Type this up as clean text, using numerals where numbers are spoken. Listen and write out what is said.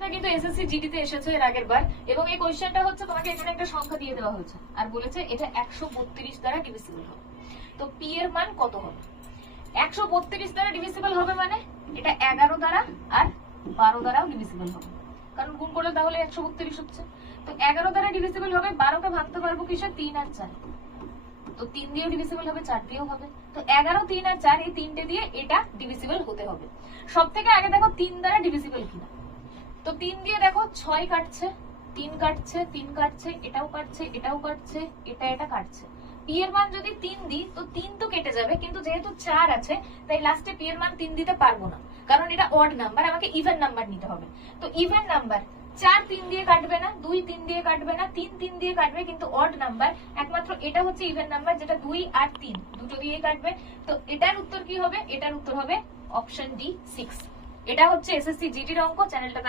কোশ্চেনটা কিন্তু SSC GD তে এসেছে এর আগের বার, এবং এই কোশ্চেনটা হচ্ছে তোমাকে এখানে একটা সংখ্যা দিয়ে দেওয়া হয়েছে আর বলেছে এটা 132 দ্বারা ডিভিজিবল হবে। তো পি এর মান কত হবে? 132 দ্বারা ডিভিজিবল হবে মানে এটা 11 দ্বারা আর 12 দ্বারাও ডিভিজিবল হবে, কারণ গুণ করলে তাহলে 132 হচ্ছে। তো 11 দ্বারা ডিভিজিবল হবে, 12 কে ভাঙতে পারবো কিসে? 3 আর 4। তো 3 দিয়েও ডিভিজিবল হবে, 4 দিয়েও হবে। তো 11, 3 আর 4 এই তিনটে দিয়ে এটা ডিভিজিবল হতে হবে। সব থেকে আগে দেখো 3 দ্বারা ডিভিজিবল কিনা। তো 3 দিয়ে দেখো 6 কাটছে, 3 কাটছে, 3 কাটছে, এটাও কাটছে, এটাও কাটছে, এটা কাটছে। পি এর মান যদি 3 দিই তো 3 তো কেটে যাবে, কিন্তু যেহেতু 4 আছে তাই লাস্টে পি এর মান 3 দিতে পারবো না, কারণ এটা অড নাম্বার, আমাকে ইভেন নাম্বার নিতে হবে। তো ইভেন নাম্বার 4 3 দিয়ে কাটবে না, 2 3 দিয়ে কাটবে না, 3 3 দিয়ে কাটবে, কিন্তু অড নাম্বার একমাত্র এটা হচ্ছে ইভেন নাম্বার, যেটা 2 আর 3 দুটো দিয়ে কাটবে। তো এটার উত্তর কি হবে? এটার উত্তর হবে অপশন ডি 6। এটা হচ্ছে এসএসসি জিডির অঙ্ক। চ্যানেলটা